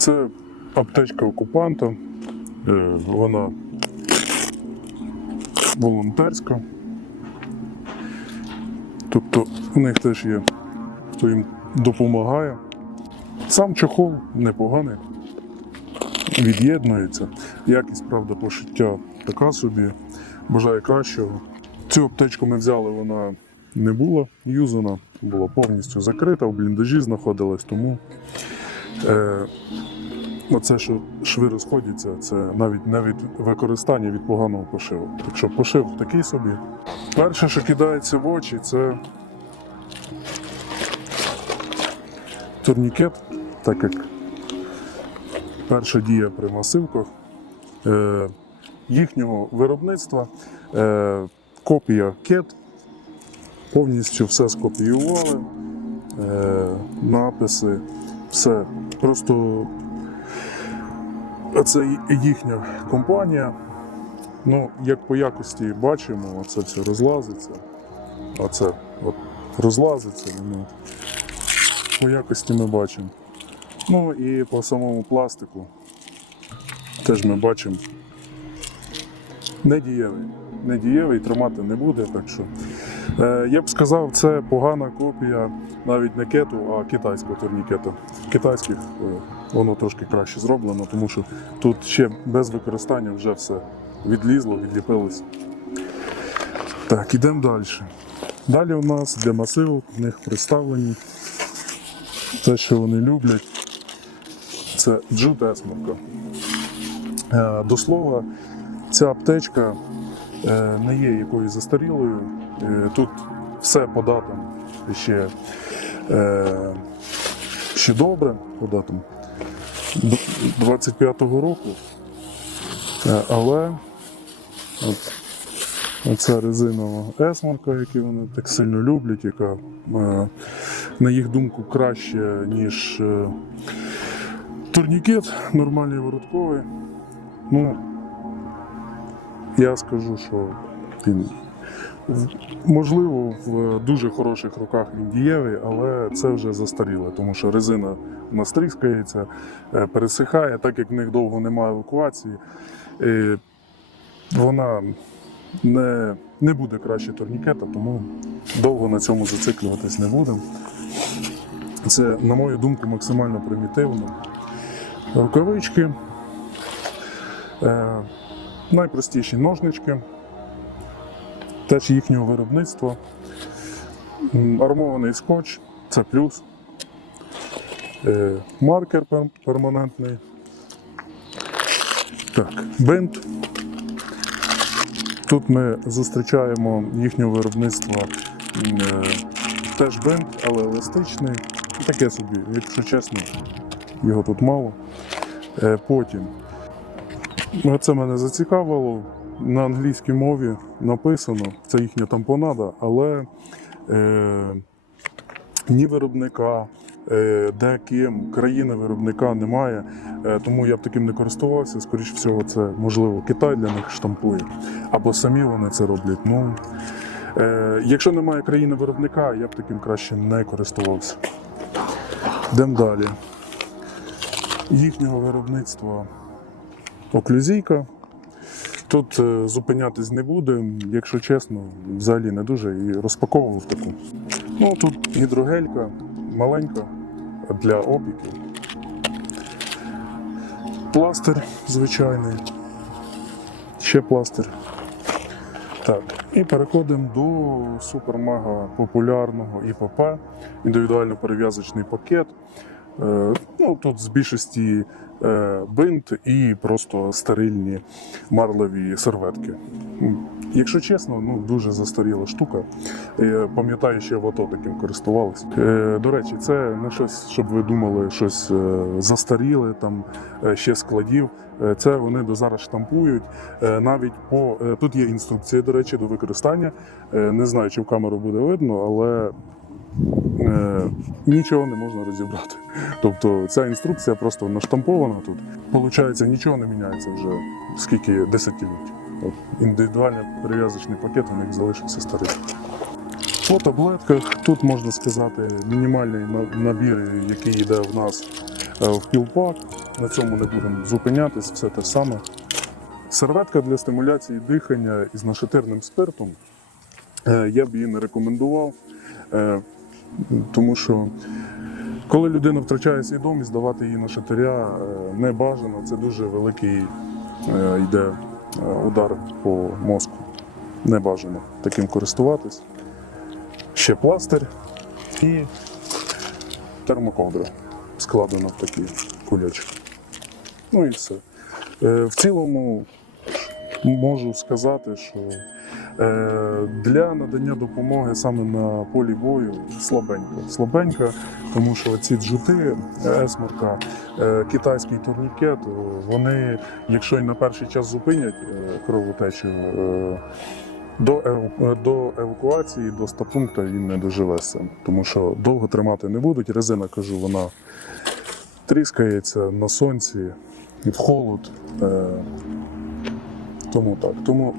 Це аптечка окупанта. Е, Вона волонтерська. Тобто у них теж є, хто їм допомагає. Сам чохол непоганий, від'єднується. Якість, правда, пошиття така собі. Бажаю кращого. Цю аптечку ми взяли, вона не була юзана, була повністю закрита, в бліндажі знаходилась, тому е, оце, що шви розходяться, це навіть не від використання від поганого пошиву. Так що пошив такий собі. Перше, що кидається в очі, це турнікет, так як перша дія при масивках е, їхнього виробництва, е, копія кет, повністю все скопіювали, е, написи, все. Просто це їхня компанія. Ну, як по якості бачимо, це все розлазиться. Оце от розлазиться, ну, по якості ми бачимо. Ну і по самому пластику теж ми бачимо недієвий. Недієвий, тримати не буде. Так що я б сказав, це погана копія навіть не кету, а китайського турнікету. В китайських е, воно трошки краще зроблено, тому що тут ще без використання вже все відлізло, відліпилось. Так, ідемо далі. Далі у нас для масиву в них представлені те, що вони люблять. Це джут. Е, До слова, ця аптечка е, не є якоюсь застарілою. Тут все по датам ще, е, ще добре по датам 25-го року. Е, Але от, оця резинова есмарка, яку вони так сильно люблять, яка, е, на їх думку, краще, ніж турнікет нормальний воротковий. Ну, я скажу, що він можливо в дуже хороших руках він дієвий, але це вже застаріло, тому що резина у нас тріскається, е, пересихає, так як в них довго немає евакуації. Вона не, не буде краще турнікета, тому довго на цьому зациклюватись не будемо. Це, на мою думку, максимально примітивно. Рукавички, е, найпростіші ножнички, теж їхнього виробництва. Армований скотч це плюс. Е, маркер перманентний. Так, бинт. Тут ми зустрічаємо їхнього виробництва е, теж бинт, але еластичний. Таке собі, якщо чесно, його тут мало. Е, Потім. Це мене зацікавило. На англійській мові написано, це їхня тампонада, але е, ні виробника, е, де країни виробника немає. Е, тому я б таким не користувався. Скоріше всього, це можливо Китай для них штампує. Або самі вони це роблять. Ну, е, якщо немає країни виробника, я б таким краще не користувався. Йдемо далі. Їхнього виробництва оклюзійка. Тут е, зупинятись не буде, якщо чесно, взагалі не дуже і розпаковував таку. Ну тут гідрогелька маленька для опіків. Пластир звичайний. Ще пластир. Так, і переходимо до супер-мега популярного ІПП, індивідуально перев'язочний пакет. Е, Ну, тут з більшості бинт і просто стерильні марлеві серветки. Якщо чесно, ну дуже застаріла штука. Пам'ятаю, ще в АТО таким користувалися. Е, до речі, це не щось, щоб ви думали, щось е, застаріле, там е, ще складів. Е, Це вони до зараз штампують. Е, навіть по е, тут є інструкція, до речі, до використання. Е, не знаю, чи в камеру буде видно, але е, нічого не можна розібрати. Тобто ця інструкція просто наштампована тут. Получається, нічого не міняється вже скільки десятиліть. Індивідуальний перев'язочний пакет у них залишився старий. По таблетках тут можна сказати мінімальний набір, який йде в нас е, в пілпак. На цьому не будемо зупинятись, все те саме. Серветка для стимуляції дихання із нашатирним спиртом. Е, Я б її не рекомендував, е, тому що коли людина втрачає свідомість, давати її на шатиря е, не бажано. Це дуже великий е, йде е, удар по мозку. Не бажано таким користуватись. Ще пластир і термоковдра складена в такий кульочок. Ну і все. Е, В цілому можу сказати, що е, для надання допомоги саме на полі бою слабенько. Слабенько, тому що ці джути, е, есмурка, е, китайський турнікет, е, вони, якщо й на перший час зупинять е, кровотечу, е, до, е, до евакуації, до стапункту він не доживе тому що довго тримати не будуть. Резина, кажу, вона тріскається на сонці і в холод. Е, тому так. Тому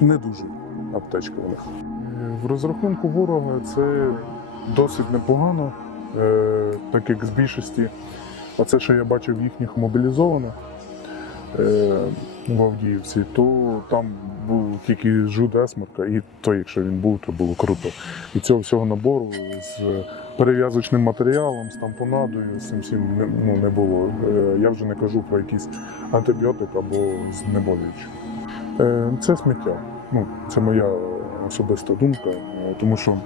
не дуже аптечка у них. Е, В розрахунку ворога це досить непогано, е, так як з більшості, оце, що я бачив їхніх мобілізованих е, в Авдіївці, то там був тільки жуд есмарка, і то, якщо він був, то було круто. І цього всього набору з перев'язочним матеріалом, з тампонадою, з цим всім не, ну, не було. Я вже не кажу про якийсь антибіотик або знеболюючий. Це сміття. Ну, це моя особиста думка, е, тому що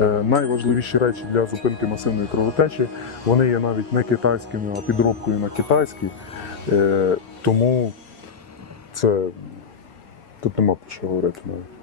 е, найважливіші речі для зупинки масивної кровотечі вони є навіть не китайськими, а підробкою на китайські. Е, Тому це тут нема про що говорити навіть.